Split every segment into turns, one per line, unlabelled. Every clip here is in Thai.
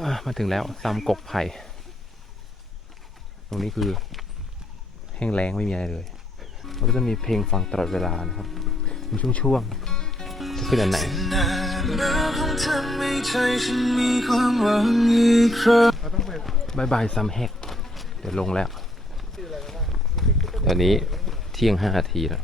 อะมาถึงแล้วตำกกไผ่ ตรงนี้คือ แห้งแล้งไม่มีอะไรเลยแล้วก็จะมีเพลงฟังตลอดเวลานะครับมีช่วงๆจะขึ้นอันไหนบายบายซัมแฮกเดี๋ยวลงแล้ว ตอนนี้เที่ยงห้านาทีแล้ว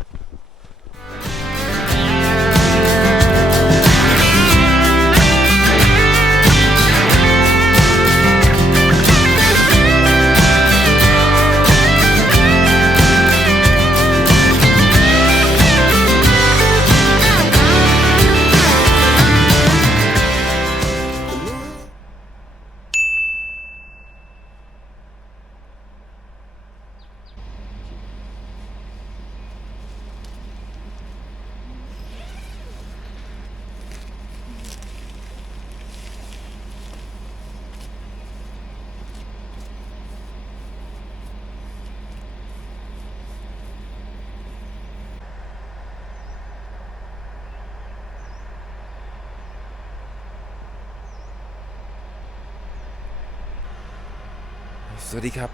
สวัสดีครับ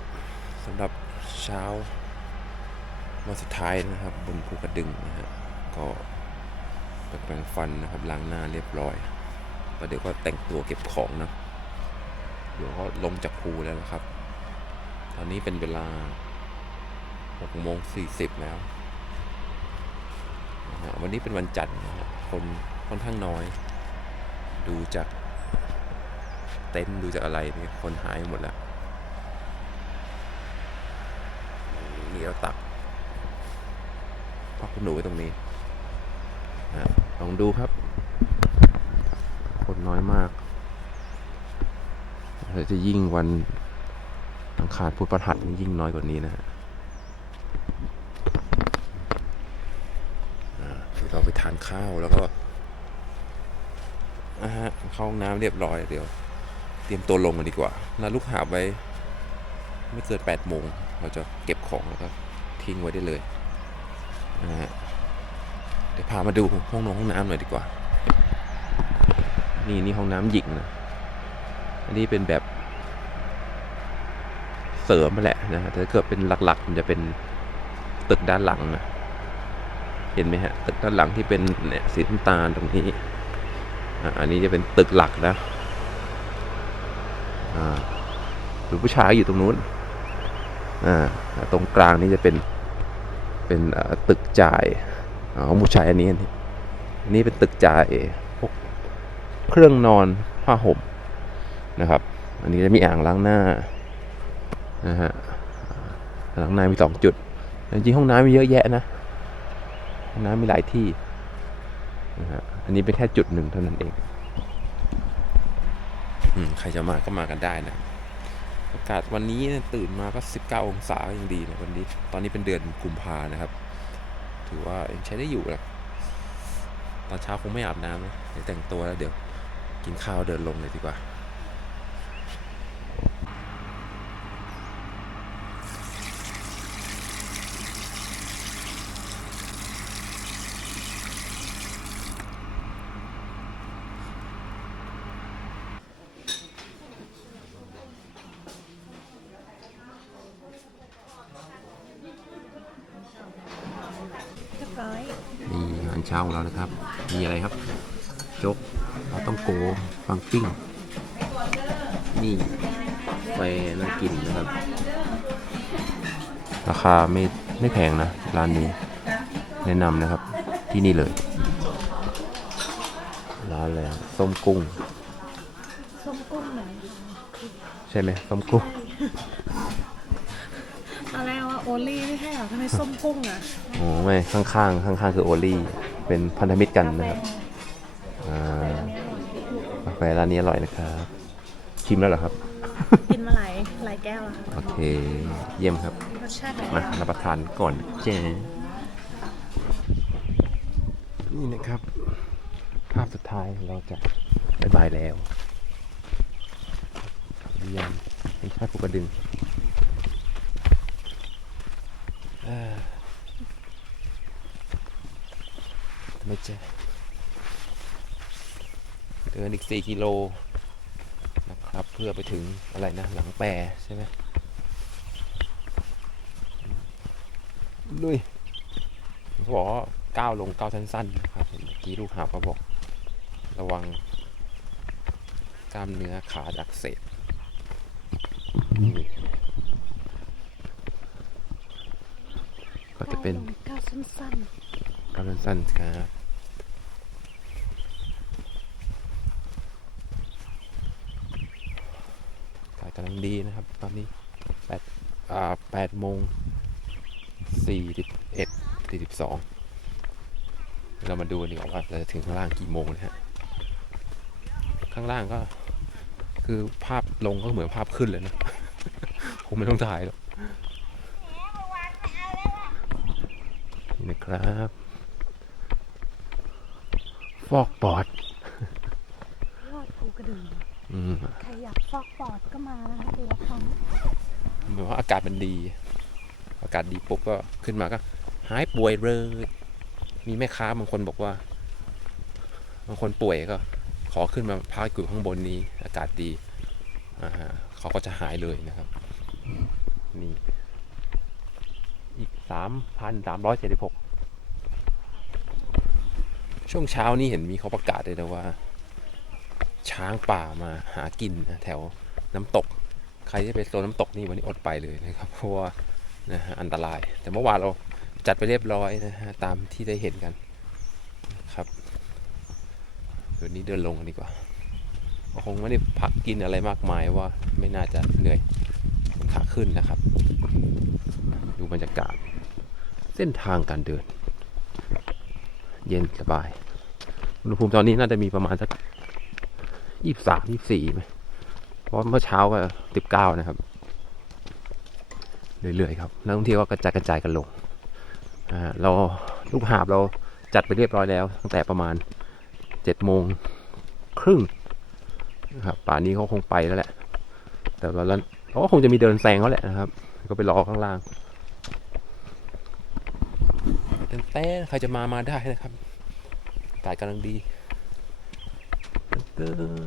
สำหรับเช้าวันสุดท้ายนะครับ บนภูกระดึงนะฮะก็แปรงฟันนะครับล้างหน้าเรียบร้อยแล้วเดี๋ยวก็แต่งตัวเก็บของนะเดี๋ยวก็ลงจากภูแล้วนะครับ ตอนนี้เป็นเวลา6โมง40 แล้วนะฮะวันนี้เป็นวันจันทร์นะฮะคนค่อนข้างน้อย ดูจากเต็นท์ดูจากอะไรนี่คนหายหมดแล้ว นี่เราตักพักคุณหนูไว้ตรงนี้นะลองดูครับ คนน้อยมากเดี๋ยวจะยิ่งวันอังคารพุธพฤหัสนี่ยิ่งน้อยกว่านี้นะฮะเราไปทานข้าวแล้วก็อ่าเข้าห้องน้ำเรียบร้อยเดี๋ยว เตรียมตัวลงกันดีกว่านัดลูกหาบไว้ ไม่เกิน8โมง เราจะเก็บของแล้วก็ทิ้งไว้ได้เลยนะฮะเดี๋ยวพามาดูห้องนอนห้องน้ำหน่อยดีกว่า นี่นี่ห้องน้ำหญิงนะอันนี้เป็นแบบเสริมมาแหละนะฮะแต่ถ้าเกิดเป็นหลักๆ มันจะเป็นตึกด้านหลังนะเห็นไหมฮะตึกด้านหลังที่เป็นเนี่ยสีน้ำตาลตรงนี้อันนี้จะเป็นตึกหลักนะอ่าหรือผู้ชายอยู่ตรงนู้น อ่าตรงกลางนี่จะเป็นเป็นตึกจ่ายอ๋อผู้ชายอันนี้อันนี้นนี้เป็นตึกจ่ายพวกเครื่องนอนผ้าห่มนะครับ อันนี้จะมีอ่างล้างหน้านะฮะล้างหน้ามีสองจุด จริงห้องน้ำมีเยอะแยะนะห้องน้ำมีหลายที่นะฮะอันนี้เป็นแค่จุดหนึ่งเท่านั้นเองอืมใครจะมาก็มากันได้นะ อากาศวันนี้ตื่นมาก็ 19 องศายังดีนะวันนี้ ตอนนี้เป็นเดือนกุมภานะครับ ถือว่ายังใช้ได้อยู่นะตอนเช้าคงไม่อาบน้ำนะเดี๋ยวแต่งตัวแล้วเดี๋ยวกินข้าวเดินลงเลยดีกว่า ปิ้ง นี่ไฟน่ากินนะครับ ราคาไม่ไม่แพงนะ ร้านนี้ แนะนำนะครับที่นี่เลย ร้านอะไรอะส้มกุ้ง
ส้มกุ้งไหน
ใช่ไหมส้มกุ้ง
ตอนแรกว่าโอลี่ไม่ใช่เหรอทำไมส้มกุ้งอะ
โอ้ไม่ข้างๆข้างๆคือโอลี่ เป็นพันธมิตรกันนะครับอ่ากาแฟร้านนี้อร่อยนะครับ ชิมแล้วเหรอครับ
กินมาหลายหลายแก้วแล้วค่ะ
โอเค เยี่ยมครับ
รสชาติไหน
มารับประทานก่อนเจ๊นี่นะครับ ภาพสุดท้ายเราจะบายบายแล้วเยี่ยมเป็นชาติภูกระดึงเอ่อทำไมเจ๊ เดินอีก 4 กิโลนะครับถึงพื่อไปถึงอะไรนะ หลังแปรใช่ไหมลุยเขาบอกว่าก้าวลงก้าวสั้นๆนะครับเห็นเมื่อกี้ลูกหาบเขาบอก ระวังกล้ามเนื้อขาอักเสบนี่ก็จะเป็น
ก้าวสั้น
กำลังสั้นครับถ่ายกำลังดีนะครับ ตอนนี้แปดอ่าแปด โมงสี่สิบเอ็ดสี่สิบสองเรามาดูกันดีกว่าว่าเราจะถึงข้างล่างกี่โมงนะฮะ ข้างล่างก็คือภาพลงก็เหมือนภาพขึ้นเลยนะ ผมไม่ต้องถ่ายหรอกนี่นะครับฟอกปอด
ๆยอดภูกระดึง
อืม
ใครอยากฟอกปอดก็มานะคะปีละครั้ง
เหมือนว่าอากาศมันดี อากาศดีปุ๊บก็ขึ้นมาก็ หายป่วยเลย มีแม่ค้าบางคนบอกว่า บางคนป่วยก็ ขอขึ้นมาพักอยู่ข้างบนนี้ อากาศดีอ่าเขาก็จะหายเลยนะครับ นี่ อีกสามพันสามร้อยเจ็ดสิบหกช่วงเช้านี้เห็นมีเขาประกาศเลยนะว่า ช้างป่ามาหากินนะแถวน้ำตก ใครที่ไปโซนน้ำตกนี่วันนี้อดไปเลยนะครับ เพราะว่านะฮะอันตราย แต่เมื่อวานเราจัดไปเรียบร้อยนะฮะตามที่ได้เห็นกันครับเดี๋ยวนี้เดินลงกันดีกว่าคงไม่ได้พักกินอะไรมากมายว่าไม่น่าจะเหนื่อยขาขึ้นนะครับ ดูบรรยากาศ เส้นทางการเดิน เย็นสบายอุณหภูมิตอนนี้น่าจะมีประมาณสักยี่สามยี่สี่ไหม เพราะเมื่อเช้าก็สิบเก้านะครับ เรื่อยๆครับนักท่องเที่ยวก็กระจายกระจายกันลงเราลูกหาบเราจัดไปเรียบร้อยแล้ว ตั้งแต่ประมาณเจ็ดโมงครึ่งนะครับป่านนี้เขาคงไปแล้วแหละ แต่เราแล้วเขาก็คงจะมีเดินแซงเขาแหละนะครับ ก็ไปรอข้างล่างเต้นเต้นใครจะมามาได้นะครับอากาศกำลังดีตึ้ง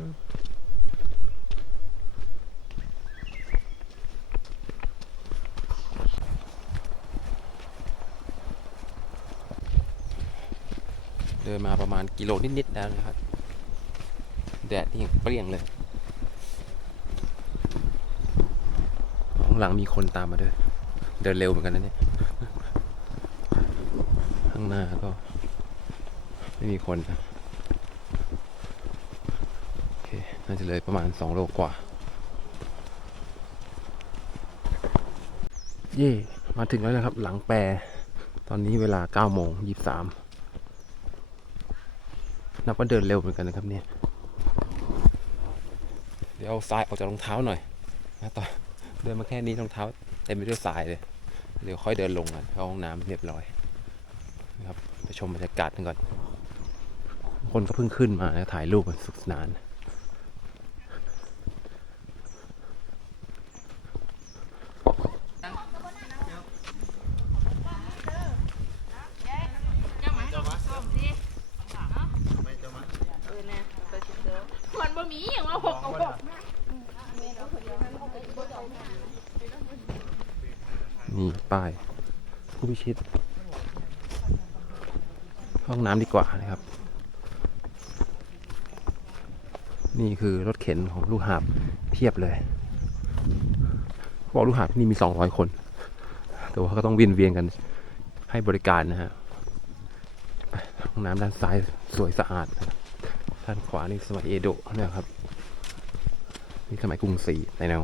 ดินมาประมาณกิโลนิดๆแล้วนะครับ แดดนี่ยังเปรี้ยงเลยข้างหลังมีคนตามมาด้วย เดินเร็วเหมือนกันนะเนี่ยข้างหน้าก็ ไม่มีคนนะโอเค น่าจะเลยประมาณสองโลกว่า เย่มาถึงแล้วนะครับ หลังแปร ตอนนี้เวลา9โมง23 นับว่าเดินเร็วเหมือนกันนะครับเนี่ย เดี๋ยวเอาทรายออกจากรองเท้าหน่อยนะต่อเดินมาแค่นี้รองเท้าเต็มไปด้วยทรายเลย เดี๋ยวค่อยเดินลงกันเข้าห้องน้ำเรียบร้อยนะครับไปชมบรรยากาศกันก่อน คนก็เพิ่งขึ้นมานะถ่ายรูปกันสุขสนาน
บ่มีอย่างว่าผมเอาผม
นี่ป้าย ผู้พิชิต ห้องน้ำดีกว่านะครับ นี่คือรถเข็นของลูกหาบเพียบเลยบอกลูกหาบที่นี่มีสองร้อยคน แต่ว่าก็ต้องวียนเวียนกันให้บริการนะฮะห้องน้ำด้านซ้ายสวยสะอาดด้านขวานี่สมัยเอโดะนะครับนี่สมัยกรุงศรีในแนว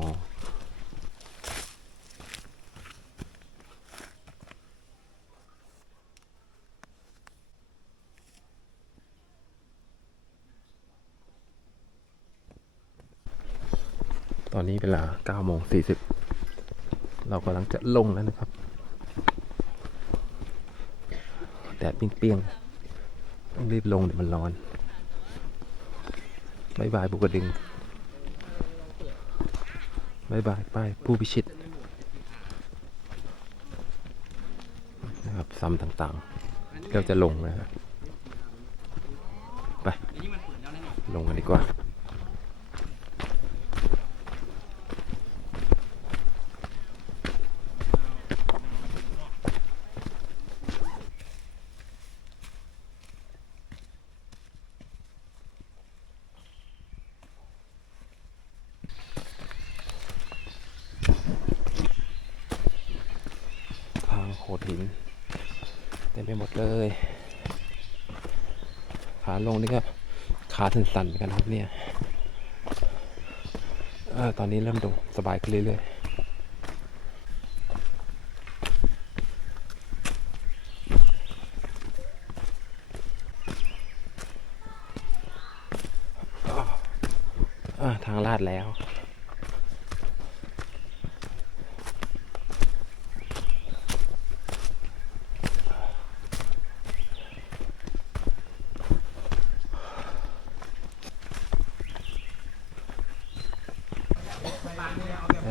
เวลา9โมง40 เรากำลังจะลงแล้วนะครับ แดดเปรี้ยงๆต้องรีบลงเดี๋ยวมันร้อนบายบายบุกระดึงบายบายป้ายผู้พิชิตนะครับซ้ำต่างๆเราจะลงนะครับไป ลงกันดีกว่า ดหินเต็ม ไปหมดเลย ขาลงนี่ก็ขาสั่นๆกันครับเนี่ยอตอนนี้เริ่มดูสบายขึ้นเรื่อยๆอ่าทางลาดแล้ว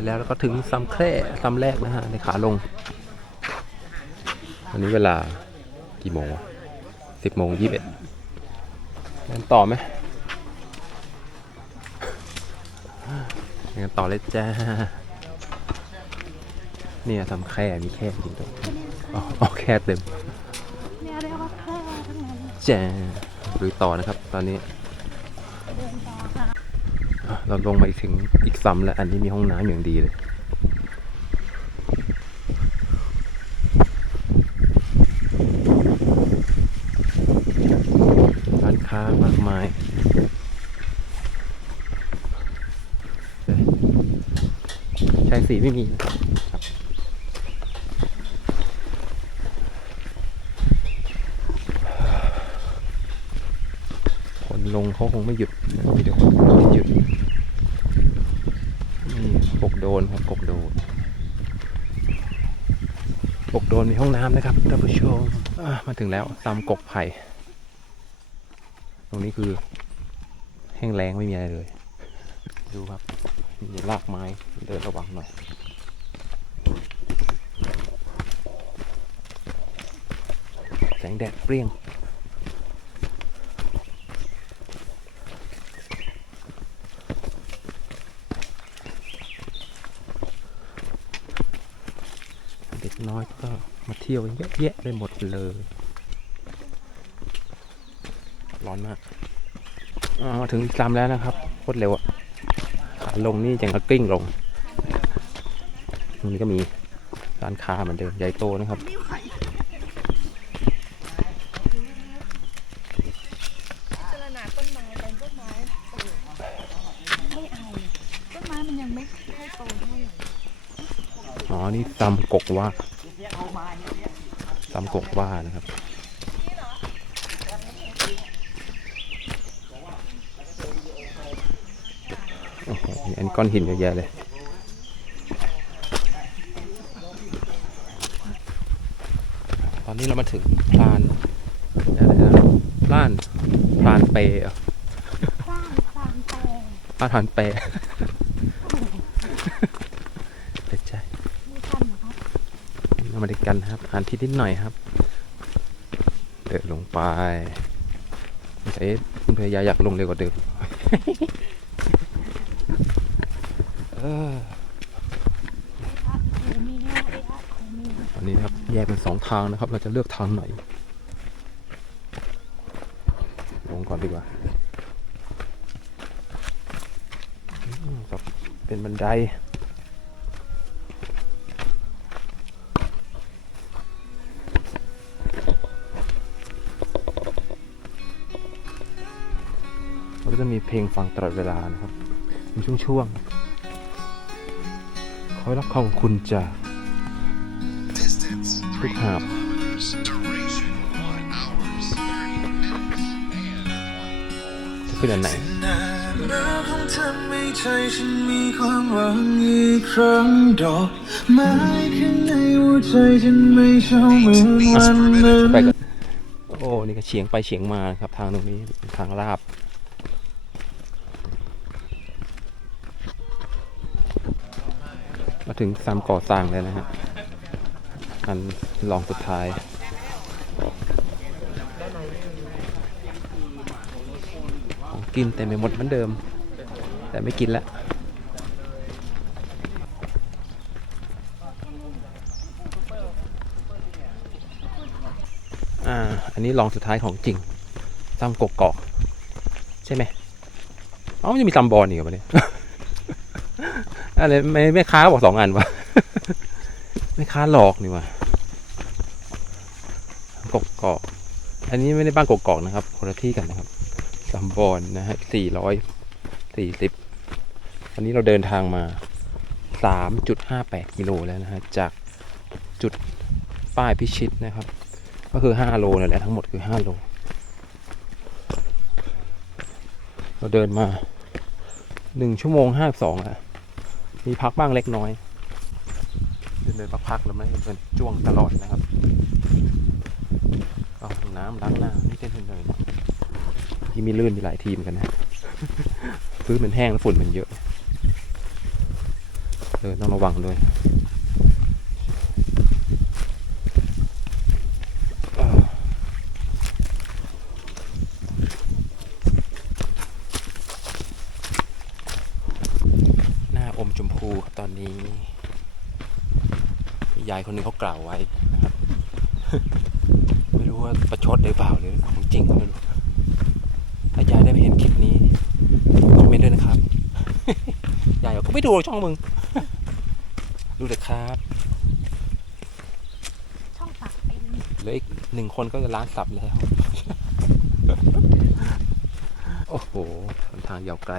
แล้วเราก็ถึงซ้ำแคร่ซ้ำแรกนะฮะในขาลง อันนี้เวลากี่โมงสิบโมงยี่สิบเอ็ดงั้นต่อไหมงั้นต่อเลยจ้า เนี่ยทำแค่มีแค่จริงด้วยอ๋ออ๋อแค่เต็ม
เนี่ยเรียกว่าแค่ทั้งนั้น
จ้าหรือต่อนะครับตอนนี้
เดินต่อค่ะ
อะ เราลงมาอีกถึงอีกซ้ำแล้ว อันนี้มีห้องน้ำอย่างดีเลย ร้านค้ามากมายใช้สีไม่มีนะครับคนลงเขาคงไม่หยุดนะมีแต่คนไม่หยุด นครับปกโดนปกโดนมีห้องน้ำนะครับท่านผู้ชมมาถึงแล้วตำกกไผ่ตรงนี้คือ แห้งแล้งไม่มีอะไรเลย ดูครับ มีรากไม้เดินระวังหน่อยแสงแดดเปรี้ยง น้อยก็มาเที่ยวกันเยอะแยะไปหมดเลย ร้อนมากอ่ามาถึงจำแล้วนะครับโคตรเร็วอะขาลงนี่ยังกระกลิ้งลงตรงนี้ก็มีร้านค้าเหมือนเดิมใหญ่โตนะครับ
เจรนาต้นไม้เป็นต้นไม้
ไม่เอาต้นไม้มันยังไม่ค่อยโตเท่าไหร่
อ๋อ นี่ตำกกว่า ตำกกว่านะครับโอ้โหมีอันก้อนหินเยอะแยะเลยตอนนี้เรามาถึงพลานอะไรนะพลานพลานเปย์เหรอ
สร้างความแตก
พลานพลานเปย์เดี๋ยวใจ
มีกันเหรอครับ
อเมริกันครับอ่านทิศนิดหน่อยครับ เดินลงไปเอ๊ะคุณพยาอยากลงเร็วกว่าเดิมออ
อะโคมีอะเอะโคมี
ตอนนี้ครับแยกเป็นสองทางนะครับ เราจะเลือกทางไหน ลงก่อนดีกว่า เป็นบันได ก็จะมีเพลงฟังตลอดเวลานะครับมีช่วงๆคอยรับความคุณจาก
Distance
ทุกหาบ
kilometers. Duration one hours thirty minutes.
จะขึ้นอันไหน
รักของเธอไม่ใช่ฉันมีความหวังอีกครั้งดอกไม้ข้างในหัวใจฉันไม่เช่าเหมือนวันนั้น
ไปกันโอ้ นี่ก็เฉียงไปเฉียงมานะครับ ทางตรงนี้เป็นทางราบ ถึงซามก่อสร้างแล้วนะฮะ อันลองสุดท้าย กินเต็มไปหมดเหมือนเดิม แต่ไม่กินละอ่า อันนี้ลองสุดท้ายของจริงตำกกกอก ใช่ไหมเอ้ามันจะมีตำบอลอีกเหรอเนี่ย อะไรไม่ไม่ค้าบอกสองอันวะไม่ค้าหลอกนี่วะกกอกอันนี้ไม่ได้บ้านกกอกนะครับคนละที่กันนะครับตำบอนนะฮะสี่ร้อยสี่สิบอันนี้เราเดินทางมาสามจุดห้าแปดกิโลแล้วนะฮะจากจุดป้ายพิชิตนะครับ ก็คือห้าโลนั่นแหละทั้งหมดคือห้าโล เราเดินมาหนึ่งชั่วโมงห้าสองอะ มีพักบ้างเล็กน้อยเดินเดินพักๆแล้วไม่ได้เดินจ้วงตลอดนะครับเอาห้องน้ำล้างหน้านี่เต้นหน่อยๆที่มีลื่นมีหลายทีมกันนะพื้นมันแห้งแล้วฝุ่นมันเยอะเดินต้องระวังด้วยอ่าหน้าอมชมพูครับตอนนี้ ยาย คนหนึ่งเขากล่าวไว้นะครับ ไม่รู้ว่าประชดหรือเปล่าหรือของจริงก็ไม่รู้ถ้ายายได้ไปเห็นคลิปนี้คอมเมนต์ด้วยนะครับยายบอกก็ไม่ดูหรอกช่องมึง ดูเถอะครับ
ช่องปากเป็น
เหลืออีกหนึ่งคนก็จะล้านสับแล้ว โอ้โหหนทางยาวไกล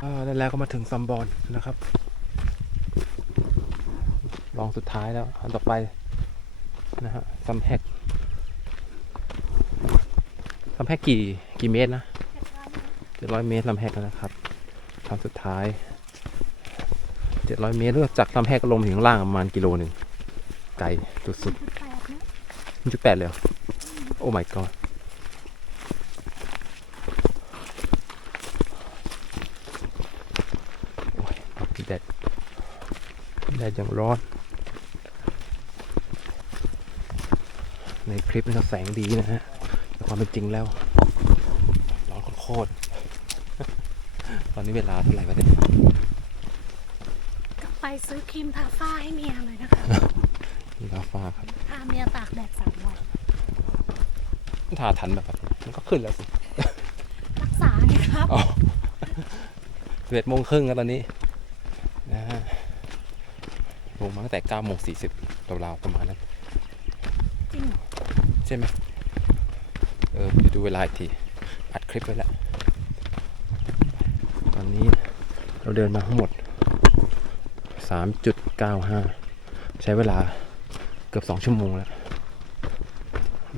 อ่าแล้วแล้วก็มาถึงซัมบอนนะครับ ลองสุดท้ายแล้วอันต่อไปนะฮะซัมแฮกซัมแฮกกี่กี่เมตรนะเจ็ดร้อยเมตรซัมแฮกนะครับทำสุดท้ายเจ็ดร้อยเมตรแล้วจากซัมแฮกก็ลงถึงล่างประมาณกิโลหนึ่งไกลสุด
จุดแปดน
จุดแปดเลยหรอโอ้ my god โอ้ยแดดแดดยังร้อน ในคลิปนี่ก็แสงดีนะฮะแต่ความเป็นจริงแล้วร้อนโคตรๆตอนนี้เวลาเท่าไหร่วะเนี่ย
กลับไปซื้อครีมทาฝ้าให้เมียเลยนะคะ
นี่กาฟ้าครับ
พาเมียตากแดดสามวัน
ทาทันแบบครับมันก็ขึ้นแล้วสิ
รักษาไงครับ
อ๋อเวทโมงครึ่งแล้วตอนนี้นะฮะลงมาตั้งแต่เก้าโมงสี่สิบราวๆประมาณนั้น
จริงเหรอ
ใช่ไหมเออเดี๋ยวดูเวลาอีกทีอัดคลิปไว้แล้ว ตอนนี้เราเดินมาทั้งหมด 3.95 ใช้เวลาเกือบ 2 ชั่วโมงแล้ว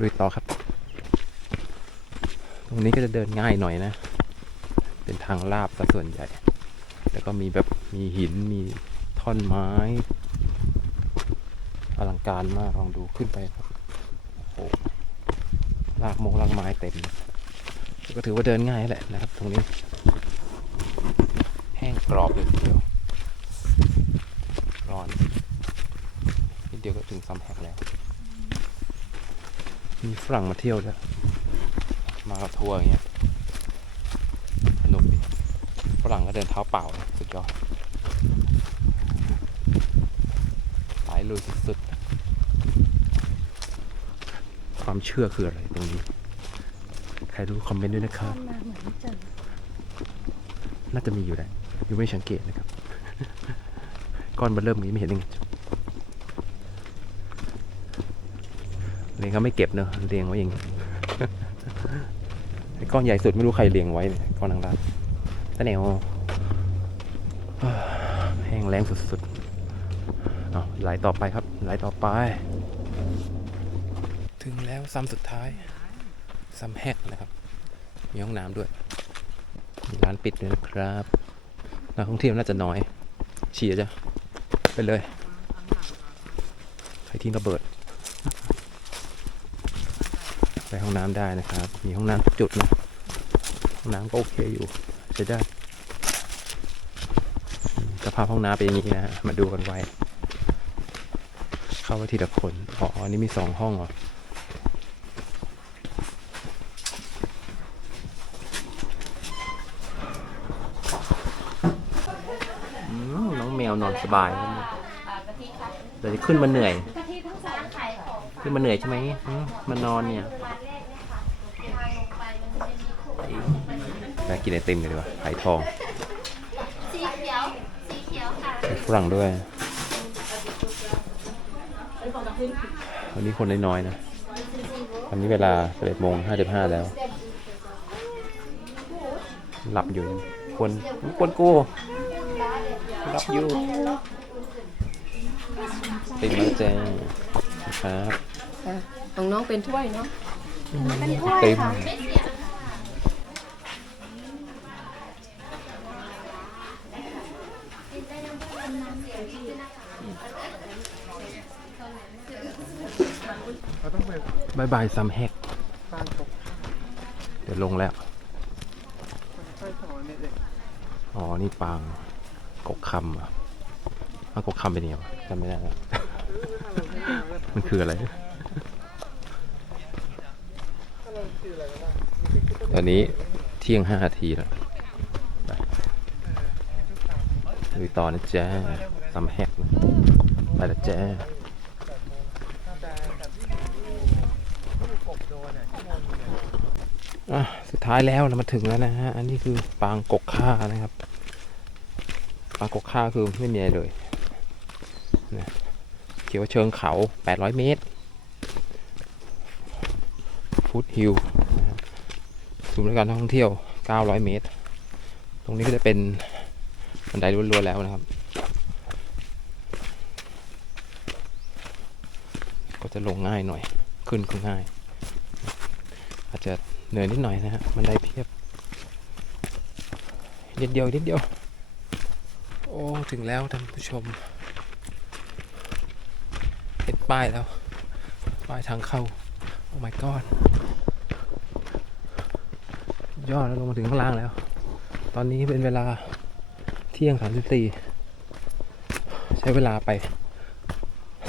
ลุยต่อครับ ตรงนี้ก็จะเดินง่ายหน่อยนะ เป็นทางลาบซะส่วนใหญ่ แล้วก็มีแบบมีหินมีท่อนไม้ อลังการมากลองดูขึ้นไปครับ หลากมงลากไม้เต็ม ก็ถือว่าเดินง่ายแหละนะครับ ตรงนี้ แห้งกรอบเลยทีเดียวร้อนนิดเดียวก็ถึงซัมแฮกแล้ว มีฝรั่งมาเที่ยวด้วยมากับทัวร์อย่างเงี้ยสนุกดีฝรั่งก็เดินเท้าเปล่าสุดยอดสายลุยสุดๆ ความเชื่อคืออะไรตรงนี้ ใครรู้คอมเมนต์ด้วยนะครับ
ตอนมาเหมือนไม่เจอ
น่าจะมีอยู่แหละอยู่ไม่สังเกตนะครับ ก้อนมันเริ่มนี้ไม่เห็นยังไงเรียงเขาไม่เก็บเนอะเรียงไว้อย่างนี้ไอ้ก้อนใหญ่สุดไม่รู้ใครเรียงไว้เนี่ยก้อนนางรัดตะเหนียวแห้งแรงสุดๆเอาไหลต่อไปครับไหลต่อไปถึงแล้ว ซ้ำสุดท้ายซ้ำแฮกนะครับ มีห้องน้ำด้วย มีร้านปิดด้วยนะครับนักท่องเที่ยวน่าจะน้อยเฉียจ้ะไปเลยใครทิ้งระเบิด ไปห้องน้ำได้นะครับ มีห้องน้ำทุกจุดนะห้องน้ำก็โอเคอยู่ใช้ได้อืมสภาพห้องน้ำเป็นอย่างนี้นะฮะมาดูกันไว้ เข้าไปทีละคนอ๋ออันนี้มีสองห้องเหรอมน้องแม วนอนสบายแล้วเนี่ยเดี๋ยวจะขึ้นมาเหนื่อย ขึ้นมาเหนื่อยใช่ไหมอืมมานอนเนี่ยไปกินไอติมกันดีกว่าไผ่ทอง
สีเขียวสีเขียวค่ะ
มีฝรั่งด้วย วันนี้คนน้อยๆนะวันนี้เวลา11โมง55 แล้ว หลับอยู่ควรควรกู หลับอยู่เต็มแล้วจ้าครับ
ของน้องเป็นถ้วยเนาะ
เต็มบายบายซัมแฮกเดี๋ยวลงแล้ว อ๋อ นี่ปาง กกคำเหรอะปางกกคำเป็นยังไงวะจำไม่ได้แล้วมันคืออะไร ตอนนี้เที่ยงห้านาทีแล้วไปลุยต่อนะจ๊ะซัมแฮกนะไปละจ๊ะอะสุดท้ายแล้วเรามาถึงแล้วนะฮะ อันนี้คือปางกกค่านะครับ ปากกค่าคือไม่มีอะไรเลยนะเขียวาเชิงเขา 800 เมตร ฟุตฮิลนะครับศูนย์บริการท่องเที่ยว 900 เมตร ตรงนี้ก็จะเป็นบันไดล้วนๆแล้วนะครับ ก็จะลงง่ายหน่อย ขึ้นก็ง่าย อาจจะเหนื่อยนิดหน่อยนะฮะบันไดเพียบนิดเดียวนิดเดียว ถึงแล้วท่านผู้ชม เห็นป้ายแล้ว ป้ายทางเข้า โอ้ my god ยอดแล้วลงมาถึงข้างล่างแล้ว ตอนนี้เป็นเวลาเที่ยงสามสิบสี่ใช้เวลาไป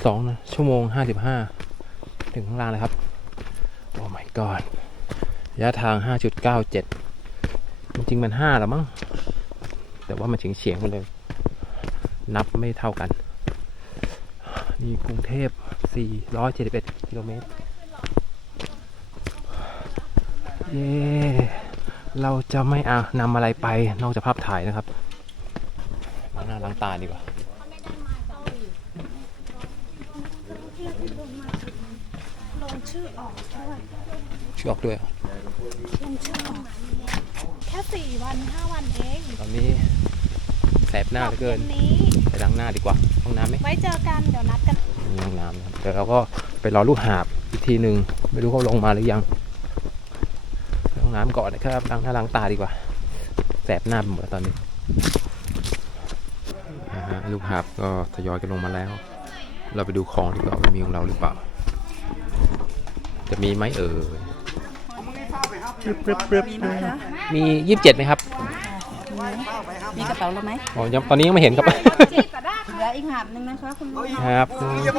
สองชั่วโมงห้าสิบห้าถึงข้างล่างเลยครับ โอ้ my god ระยะทางห้าจุดเก้าเจ็ดจริงๆ มันห้าแล้วมั้ง แต่ว่ามันเฉียงๆกันเลย นับไม่เท่ากัน นี่กรุงเทพ 471 กิโลเมตร เย้เราจะไม่เอานำอะไรไปนอกจากภาพถ่ายนะครับล้างหน้าล้างตาดีกว่า
ลงชื่อออกด้วย
ชื่อออกด้วยเหรอ
ลงชื่อออกแค่สี่วันห้าวันเอง
ตอนนี้ แสบหน้าเหลือเกิน
ย็นี้
ไปล้างหน้าดีกว่า ห้องน้ำไหม
ไว้เจอกัน เดี๋ยวนัดกัน
มีห้องน้ำนะครับเดี๋ยวเราก็ไปรอลูกหาบอีกทีหนึ่งไม่รู้เขาลงมาหรือยังไปห้องน้ำก่อนนะครับล้างหน้าล้างตาดีกว่า แสบหน้าไปหมดแล้วตอนนี้นะฮะลูกหาบก็ทยอยกันลงมาแล้ว เราไปดูของดีกว่าว่ามีของเราหรือเปล่า จะมีไหมเอ่ยมียี่สิบเจ็ดไหมครับ
มีกระเป๋าแล้วไหม
อ๋อยังตอนนี้ยังไม่เห็นครับ
เหลืออีกหาบนึงนะคะคุณลุง
ครับ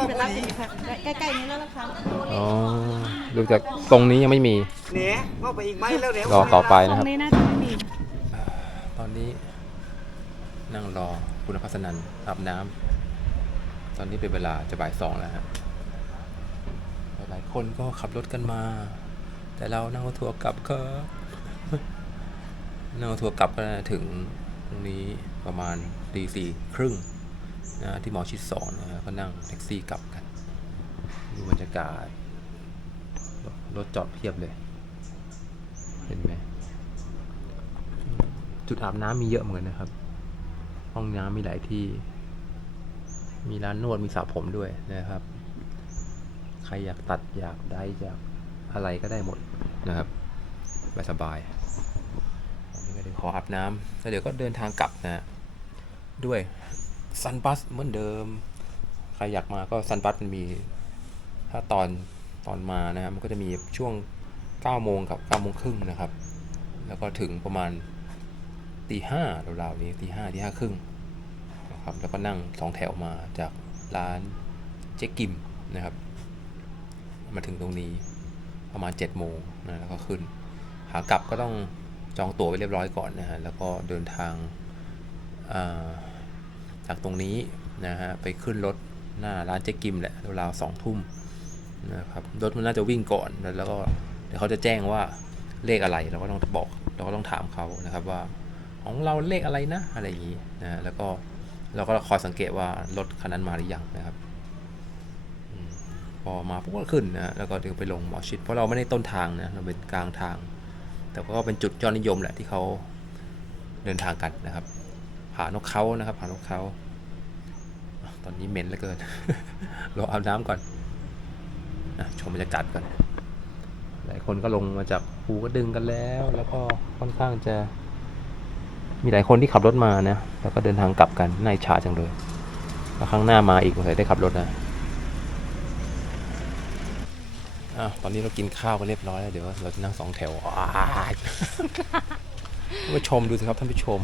ไปรับอีกค่ะใกล้ๆนี้แล้วล่ะค่ะ
อ๋อดูจากตรงนี้ยังไม่มี
เนี่ยเข้าไปอีกไหมแล้วเนี่ย
รอต่อไป
ตร
นะครับ
งนี้น่าจะไม่มี
ตอนนี้นั่งรอคุณพัฒนันอาบน้ำตอนนี้เป็นเวลาจะบ่ายสองแล้วฮะหลายๆคนก็ขับรถกันมา แต่เรานั่งรถทัวร์กลับก็ นั่งรถทัวร์กลับก็ถึงตรงนี้ประมาณตีสี่ครึ่งนะที่หมอชิดสอนนะฮะก็นั่งแท็กซี่กลับกันดูบรรยากาศรถจอดเพียบเลย เห็นไหมจุดอาบน้ำมีเยอะเหมือนนนะครับ ห้องน้ำมีหลายที่ มีร้านนวดมีสระผมด้วยนะครับ ใครอยากตัดอยากได้อยากอะไรก็ได้หมดนะครับสบาย ขออาบน้ำแล้วเดี๋ยวก็เดินทางกลับนะฮะด้วยซันบัสเหมือนเดิม ใครอยากมาก็ซันบัสมันมีถ้าตอนตอนมานะฮะมันก็จะมีช่วง9โมงกับ9โมงครึ่งนะครับ แล้วก็ถึงประมาณตีห้าราวๆนี้ตีห้าตีห้าครึ่งนะครับแล้วก็นั่งสองแถวมาจากร้านเจ๊กิมนะครับ มาถึงตรงนี้ประมาณ7จ็ดโมงนะแล้วก็ขึ้นขากลับก็ต้อง จองตั๋วไว้เรียบร้อยก่อนนะฮะแล้วก็เดินทางาจากตรงนี้นะฮะไปขึ้นรถหน้าร้านเจ๊กิมแหละราวๆสองทุ่มนะครับรถมันน่าจะวิ่งก่อน แล้วก็เดี๋ยวเขาจะแจ้งว่าเลขอะไรเราก็ต้องบอกเราก็ต้องถามเขานะครับว่าของเราเลขอะไรนะอะไรอย่างนี้นะแล้วก็เราก็คอยสังเกตว่ารถคันนั้นมาหรือยังนะครับพอมาปุ๊บก็ขึ้นนะแล้วก็ถึงไปลงหมอชิดเพราะเราไม่ได้ต้นทางนะเราเป็นกลางทาง แต่ก็เป็นจุดยอดนิยมแหละที่เขาเดินทางกันนะครับ ผานกเขานะครับ ผานกเขาตอนนี้เหม็นเหลือเกินราอาบน้ำก่อนชมบรรยากาศก่อน หลายคนก็ลงมาจากภูกระดึงกันแล้ว แล้วก็ค่อนข้างจะมีหลายคนที่ขับรถมานะ แล้วก็เดินทางกลับกันน่าอิจฉาจังเลยแล้วครั้งหน้ามาอีกสงสัยได้ขับรถนะ อะตอนนี้เรากินข้าวกันเรียบร้อยแล้วเดี๋ยวเราจะนั่งสองแถวอ้ายท่านผู้ชมดูสิครับท่านผู้ชม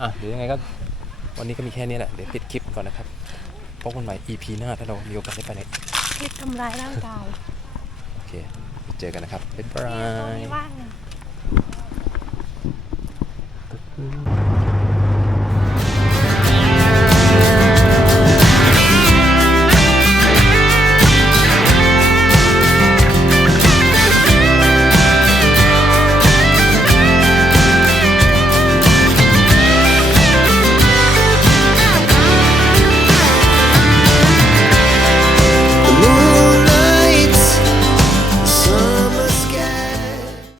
อะเดี๋ยวยังไงก็วันนี้ก็มีแค่นี้แหละเดี๋ยวปิดคลิปก่อนนะครับพบกันใหม่ EP หน้าถ้าเรามีโอกาสได้ไปไหน
คลิปทำร้ายร่างกาย
โอเคเจอกันนะครับบ๊ายบา
ตรง
ย
นี้ว่าง